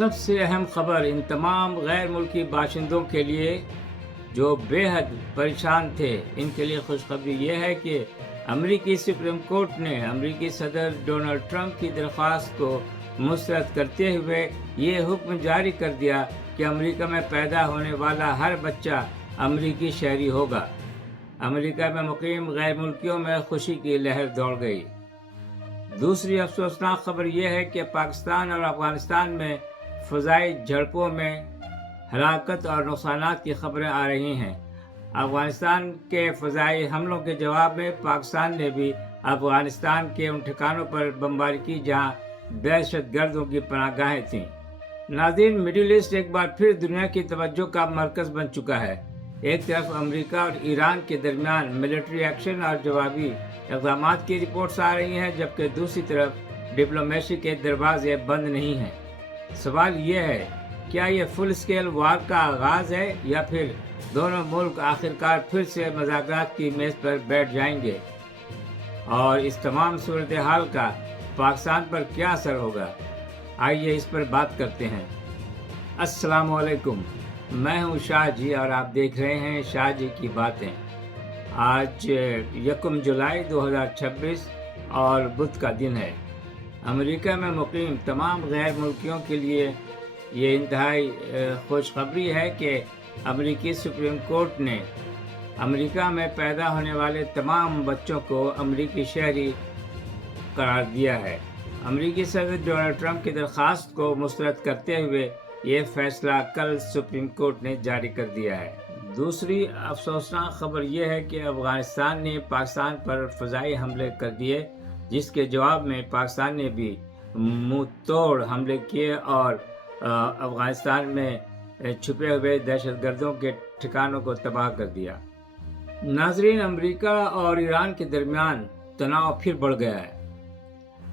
سب سے اہم خبر ان تمام غیر ملکی باشندوں کے لیے جو بے حد پریشان تھے، ان کے لیے خوشخبری یہ ہے کہ امریکی سپریم کورٹ نے امریکی صدر ڈونلڈ ٹرمپ کی درخواست کو مسترد کرتے ہوئے یہ حکم جاری کر دیا کہ امریکہ میں پیدا ہونے والا ہر بچہ امریکی شہری ہوگا۔ امریکہ میں مقیم غیر ملکیوں میں خوشی کی لہر دوڑ گئی۔ دوسری افسوسناک خبر یہ ہے کہ پاکستان اور افغانستان میں فضائی جھڑپوں میں ہلاکت اور نقصانات کی خبریں آ رہی ہیں۔ افغانستان کے فضائی حملوں کے جواب میں پاکستان نے بھی افغانستان کے ان ٹھکانوں پر بمباری کی جہاں دہشت گردوں کی پناہ گاہیں تھیں۔ ناظرین، مڈل ایسٹ ایک بار پھر دنیا کی توجہ کا مرکز بن چکا ہے۔ ایک طرف امریکہ اور ایران کے درمیان ملٹری ایکشن اور جوابی اقدامات کی رپورٹس آ رہی ہیں، جبکہ دوسری طرف ڈپلومیسی کے دروازے بند نہیں ہیں۔ سوال یہ ہے، کیا یہ فل اسکیل وار کا آغاز ہے یا پھر دونوں ملک آخرکار پھر سے مذاکرات کی میز پر بیٹھ جائیں گے؟ اور اس تمام صورتحال کا پاکستان پر کیا اثر ہوگا؟ آئیے اس پر بات کرتے ہیں۔ السلام علیکم، میں ہوں شاہ جی اور آپ دیکھ رہے ہیں شاہ جی کی باتیں۔ آج 1 جولائی 2026 اور بدھ کا دن ہے۔ امریکہ میں مقیم تمام غیر ملکیوں کے لیے یہ انتہائی خوشخبری ہے کہ امریکی سپریم کورٹ نے امریکہ میں پیدا ہونے والے تمام بچوں کو امریکی شہری قرار دیا ہے۔ امریکی صدر ڈونلڈ ٹرمپ کی درخواست کو مسترد کرتے ہوئے یہ فیصلہ کل سپریم کورٹ نے جاری کر دیا ہے۔ دوسری افسوسناک خبر یہ ہے کہ افغانستان نے پاکستان پر فضائی حملے کر دیے، جس کے جواب میں پاکستان نے بھی منہ توڑ حملے کیے اور افغانستان میں چھپے ہوئے دہشت گردوں کے ٹھکانوں کو تباہ کر دیا۔ ناظرین، امریکہ اور ایران کے درمیان تناؤ پھر بڑھ گیا ہے۔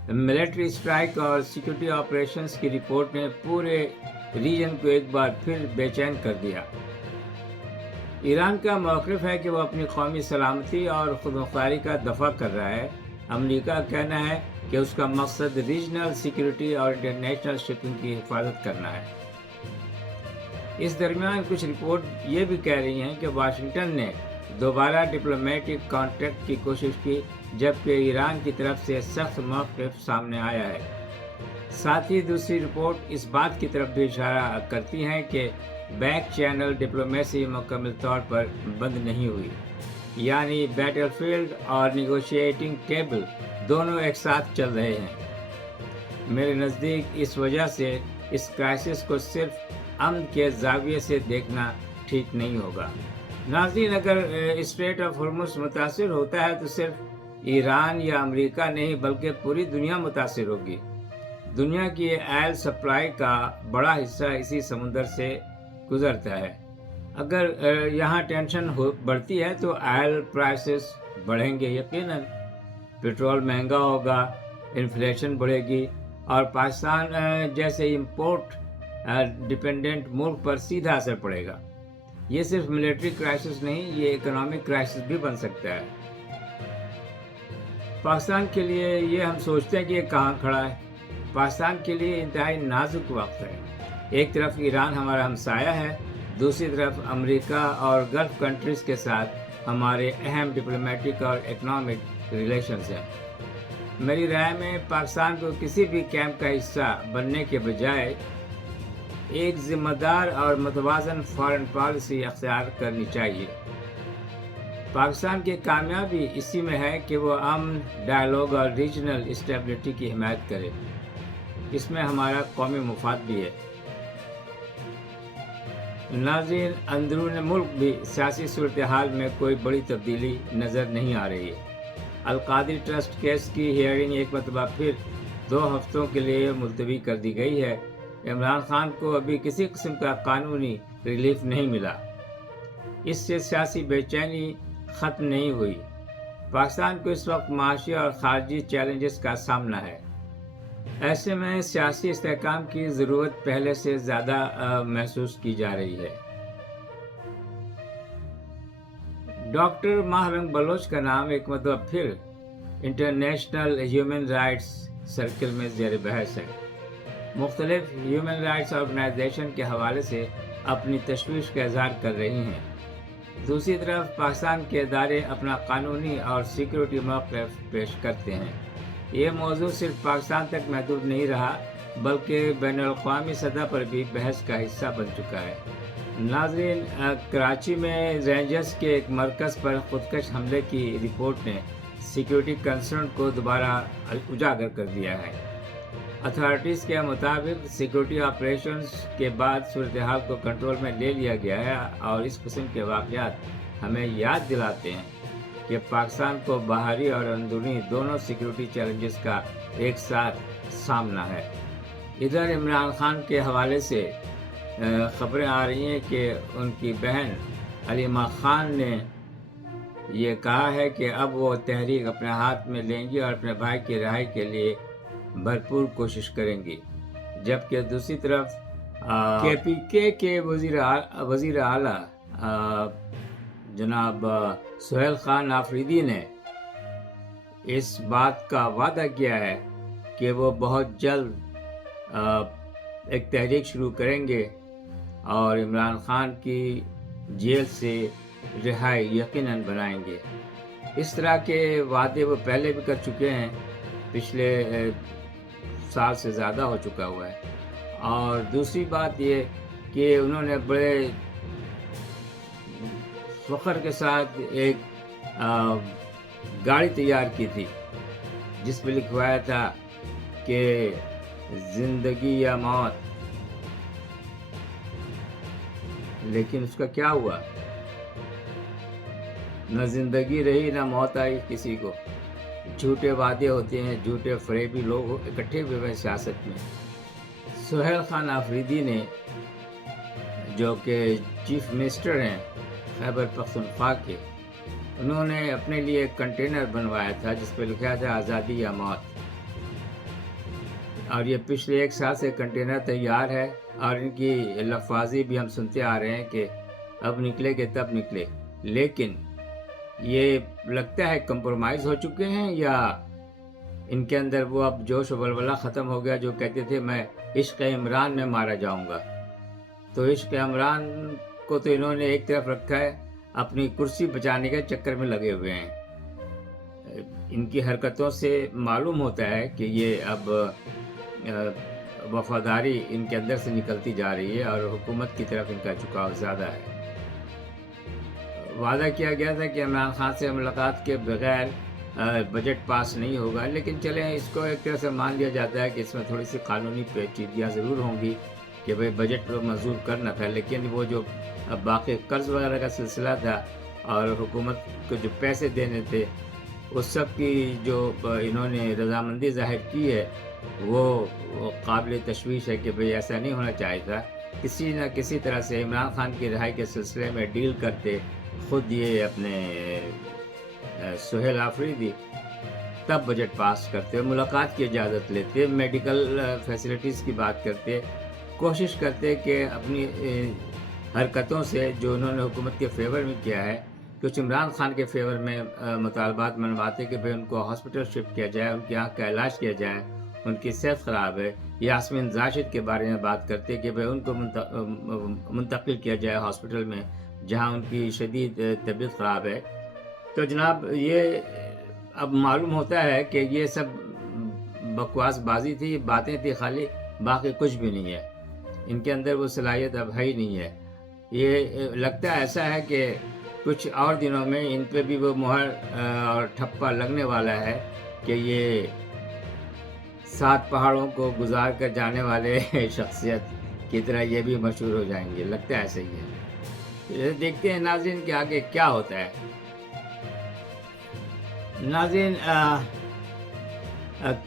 ملٹری اسٹرائیک اور سیکورٹی آپریشنز کی رپورٹ نے پورے ریجن کو ایک بار پھر بے چین کر دیا۔ ایران کا موقف ہے کہ وہ اپنی قومی سلامتی اور خود مختاری کا دفاع کر رہا ہے۔ امریکہ کا کہنا ہے کہ اس کا مقصد ریجنل سیکورٹی اور انٹرنیشنل شپنگ کی حفاظت کرنا ہے۔ اس درمیان کچھ رپورٹ یہ بھی کہہ رہی ہیں کہ واشنگٹن نے دوبارہ ڈپلومیٹک کانٹیکٹ کی کوشش کی، جبکہ ایران کی طرف سے سخت موقف سامنے آیا ہے۔ ساتھ ہی دوسری رپورٹ اس بات کی طرف بھی اشارہ کرتی ہیں کہ بیک چینل ڈپلومیسی مکمل طور پر بند نہیں ہوئی، یعنی بیٹل فیلڈ اور نیگوشیٹنگ ٹیبل دونوں ایک ساتھ چل رہے ہیں۔ میرے نزدیک اس وجہ سے اس کرائسس کو صرف امن کے زاویے سے دیکھنا ٹھیک نہیں ہوگا۔ ناظرین، اگر اسٹریٹ آف ہرمز متاثر ہوتا ہے تو صرف ایران یا امریکہ نہیں بلکہ پوری دنیا متاثر ہوگی۔ دنیا کی آئل سپلائی کا بڑا حصہ اسی سمندر سے گزرتا ہے۔ اگر یہاں ٹینشن بڑھتی ہے تو آئل پرائسز بڑھیں گے، یقیناً پیٹرول مہنگا ہوگا، انفلیشن بڑھے گی اور پاکستان جیسے امپورٹ ڈیپینڈنٹ ملک پر سیدھا اثر پڑے گا۔ یہ صرف ملٹری کرائسس نہیں، یہ اکنامک کرائسس بھی بن سکتا ہے۔ پاکستان کے لیے یہ ہم سوچتے ہیں کہ یہ کہاں کھڑا ہے۔ پاکستان کے لیے انتہائی نازک وقت ہے۔ ایک طرف ایران ہمارا ہمسایہ ہے، دوسری طرف امریکہ اور گلف کنٹریز کے ساتھ ہمارے اہم ڈپلومیٹک اور اکنامک ریلیشنز ہیں۔ میری رائے میں پاکستان کو کسی بھی کیمپ کا حصہ بننے کے بجائے ایک ذمہ دار اور متوازن فارن پالیسی اختیار کرنی چاہیے۔ پاکستان کی کامیابی اسی میں ہے کہ وہ امن، ڈائیلاگ اور ریجنل اسٹیبلٹی کی حمایت کرے۔ اس میں ہمارا قومی مفاد بھی ہے۔ ناظرین، اندرون ملک بھی سیاسی صورتحال میں کوئی بڑی تبدیلی نظر نہیں آ رہی ہے۔ القادری ٹرسٹ کیس کی ہیئرنگ ایک مرتبہ پھر 2 ہفتوں کے لیے ملتوی کر دی گئی ہے۔ عمران خان کو ابھی کسی قسم کا قانونی ریلیف نہیں ملا۔ اس سے سیاسی بے چینی ختم نہیں ہوئی۔ پاکستان کو اس وقت معاشی اور خارجی چیلنجز کا سامنا ہے۔ ایسے میں سیاسی استحکام کی ضرورت پہلے سے زیادہ محسوس کی جا رہی ہے۔ ڈاکٹر ماہرنگ بلوچ کا نام ایک مرتبہ پھر انٹرنیشنل ہیومن رائٹس سرکل میں زیر بحث ہے۔ مختلف ہیومن رائٹس آرگنائزیشن کے حوالے سے اپنی تشویش کا اظہار کر رہی ہیں۔ دوسری طرف پاکستان کے ادارے اپنا قانونی اور سیکیورٹی موقف پیش کرتے ہیں۔ یہ موضوع صرف پاکستان تک محدود نہیں رہا بلکہ بین الاقوامی سطح پر بھی بحث کا حصہ بن چکا ہے۔ ناظرین، کراچی میں رینجرز کے ایک مرکز پر خودکش حملے کی رپورٹ نے سیکیورٹی کنسرن کو دوبارہ اجاگر کر دیا ہے۔ اتھارٹیز کے مطابق سیکیورٹی آپریشنز کے بعد صورتحال کو کنٹرول میں لے لیا گیا ہے اور اس قسم کے واقعات ہمیں یاد دلاتے ہیں کہ پاکستان کو باہری اور اندرونی دونوں سیکیورٹی چیلنجز کا ایک ساتھ سامنا ہے۔ ادھر عمران خان کے حوالے سے خبریں آ رہی ہیں کہ ان کی بہن علیمہ خان نے یہ کہا ہے کہ اب وہ تحریک اپنے ہاتھ میں لیں گی اور اپنے بھائی کی رہائی کے لیے بھرپور کوشش کریں گی، جبکہ دوسری طرف KPK کے وزیر اعلیٰ جناب سہیل خان آفریدی نے اس بات کا وعدہ کیا ہے کہ وہ بہت جلد ایک تحریک شروع کریں گے اور عمران خان کی جیل سے رہائی یقیناً بنائیں گے۔ اس طرح کے وعدے وہ پہلے بھی کر چکے ہیں، پچھلے سال سے زیادہ ہو چکا ہوا ہے۔ اور دوسری بات یہ کہ انہوں نے بڑے فخر کے ساتھ ایک گاڑی تیار کی تھی جس پہ لکھوایا تھا کہ زندگی یا موت، لیکن اس کا کیا ہوا؟ نہ زندگی رہی نہ موت آئی کسی کو۔ جھوٹے وعدے ہوتے ہیں، جھوٹے فریبی لوگ اکٹھے ہوئے ہیں سیاست میں۔ سہیل خان آفریدی نے، جو کہ چیف منسٹر ہیں خیبر پختونخوا کے، انہوں نے اپنے لیے ایک کنٹینر بنوایا تھا جس پہ لکھا تھا آزادی یا موت، اور یہ پچھلے 1 سال سے کنٹینر تیار ہے اور ان کی لفاظی بھی ہم سنتے آ رہے ہیں کہ اب نکلے گے تب نکلے، لیکن یہ لگتا ہے کمپرومائز ہو چکے ہیں یا ان کے اندر وہ اب جوش و ولولہ ختم ہو گیا جو کہتے تھے میں عشق عمران میں مارا جاؤں گا۔ تو عشق عمران کو تو انہوں نے ایک طرف رکھا ہے، اپنی کرسی بچانے کے چکر میں لگے ہوئے ہیں۔ ان کی حرکتوں سے معلوم ہوتا ہے کہ یہ اب وفاداری ان کے اندر سے نکلتی جا رہی ہے اور حکومت کی طرف ان کا جھکاؤ زیادہ ہے۔ وعدہ کیا گیا تھا کہ عمران خان سے ملاقات کے بغیر بجٹ پاس نہیں ہوگا، لیکن چلیں اس کو ایک طرح سے مان لیا جاتا ہے کہ اس میں تھوڑی سی قانونی پیچیدگیاں ضرور ہوں گی کہ بھئی بجٹ کو منظور کرنا تھا، لیکن وہ جو باقی قرض وغیرہ کا سلسلہ تھا اور حکومت کو جو پیسے دینے تھے اس سب کی جو انہوں نے رضامندی ظاہر کی ہے وہ قابل تشویش ہے کہ بھئی ایسا نہیں ہونا چاہیے تھا۔ کسی نہ کسی طرح سے عمران خان کی رہائی کے سلسلے میں ڈیل کرتے خود یہ اپنے سہیل آفریدی، تب بجٹ پاس کرتے، ملاقات کی اجازت لیتے، میڈیکل فیسلٹیز کی بات کرتے، کوشش کرتے کہ اپنی حرکتوں سے جو انہوں نے حکومت کے فیور میں کیا ہے کچھ عمران خان کے فیور میں مطالبات منواتے کہ بھئی ان کو ہاسپٹل شفٹ کیا جائے، ان کی آنکھ کا علاج کیا جائے، ان کی صحت خراب ہے۔ یاسمین راشد کے بارے میں بات کرتے کہ بھئی ان کو منتقل کیا جائے ہاسپٹل میں جہاں ان کی شدید طبیعت خراب ہے۔ تو جناب یہ اب معلوم ہوتا ہے کہ یہ سب بکواس بازی تھی، باتیں تھی خالی، باقی کچھ بھی نہیں ہے۔ ان کے اندر وہ صلاحیت اب ہے ہی نہیں ہے۔ یہ لگتا ایسا ہے کہ کچھ اور دنوں میں ان پہ بھی وہ مہر اور ٹھپا لگنے والا ہے کہ یہ 7 پہاڑوں کو گزار کر جانے والے شخصیت کی طرح یہ بھی مشہور ہو جائیں گے، لگتا ہے ایسا ہی ہے۔ دیکھتے ہیں ناظرین کہ آگے کیا ہوتا ہے۔ ناظرین،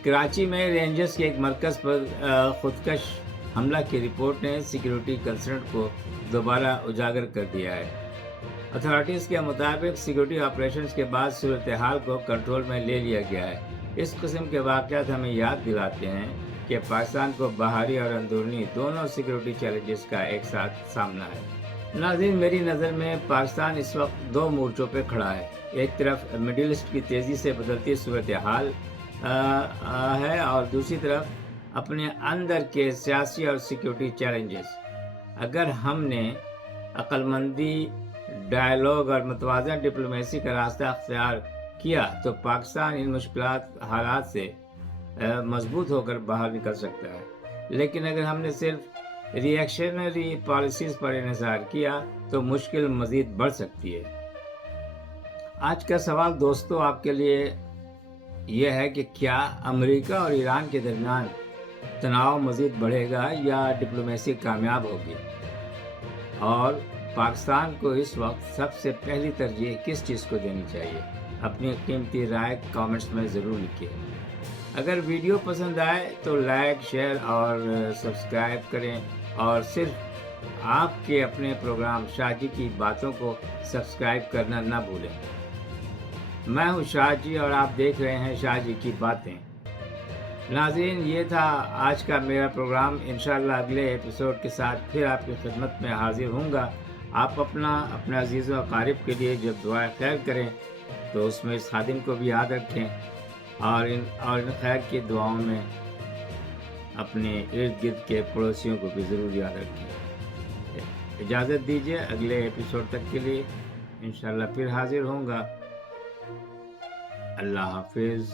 کراچی میں رینجرز کے ایک مرکز پر خودکش حملہ کی رپورٹ نے سیکیورٹی کنسرن کو دوبارہ اجاگر کر دیا ہے۔ اتھارٹیز کے مطابق سیکیورٹی آپریشنز کے بعد صورتحال کو کنٹرول میں لے لیا گیا ہے۔ اس قسم کے واقعات ہمیں یاد دلاتے ہیں کہ پاکستان کو باہری اور اندرونی دونوں سیکیورٹی چیلنجز کا ایک ساتھ سامنا ہے۔ ناظرین، میری نظر میں پاکستان اس وقت 2 مورچوں پہ کھڑا ہے۔ ایک طرف مڈل ایسٹ کی تیزی سے بدلتی صورتحال ہے اور دوسری طرف اپنے اندر کے سیاسی اور سیکیورٹی چیلنجز۔ اگر ہم نے عقل مندی، ڈائیلاگ اور متوازن ڈپلومیسی کا راستہ اختیار کیا تو پاکستان ان مشکلات حالات سے مضبوط ہو کر باہر نکل سکتا ہے۔ لیکن اگر ہم نے صرف ری ایکشنری پالیسیز پر انحصار کیا تو مشکل مزید بڑھ سکتی ہے۔ آج کا سوال دوستو آپ کے لیے یہ ہے کہ کیا امریکہ اور ایران کے درمیان تناؤ مزید بڑھے گا یا ڈپلومیسی کامیاب ہوگی؟ اور پاکستان کو اس وقت سب سے پہلی ترجیح کس چیز کو دینی چاہیے؟ اپنی قیمتی رائے کامنٹس میں ضرور لکھیے۔ اگر ویڈیو پسند آئے تو لائک، شیئر اور سبسکرائب کریں، اور صرف آپ کے اپنے پروگرام شاہ جی کی باتوں کو سبسکرائب کرنا نہ بھولیں۔ میں ہوں شاہ جی اور آپ دیکھ رہے ہیں شاہ جی کی باتیں۔ ناظرین، یہ تھا آج کا میرا پروگرام۔ انشاءاللہ اگلے ایپیسوڈ کے ساتھ پھر آپ کی خدمت میں حاضر ہوں گا۔ آپ اپنے عزیز و اقارب کے لیے جب دعائے خیر کریں تو اس میں اس خادم کو بھی یاد رکھیں، اور ان خیر کی دعاؤں میں اپنے ارد گرد کے پڑوسیوں کو بھی ضرور یاد رکھیں۔ اجازت دیجیے، اگلے ایپیسوڈ تک کے لیے انشاءاللہ پھر حاضر ہوں گا۔ اللہ حافظ۔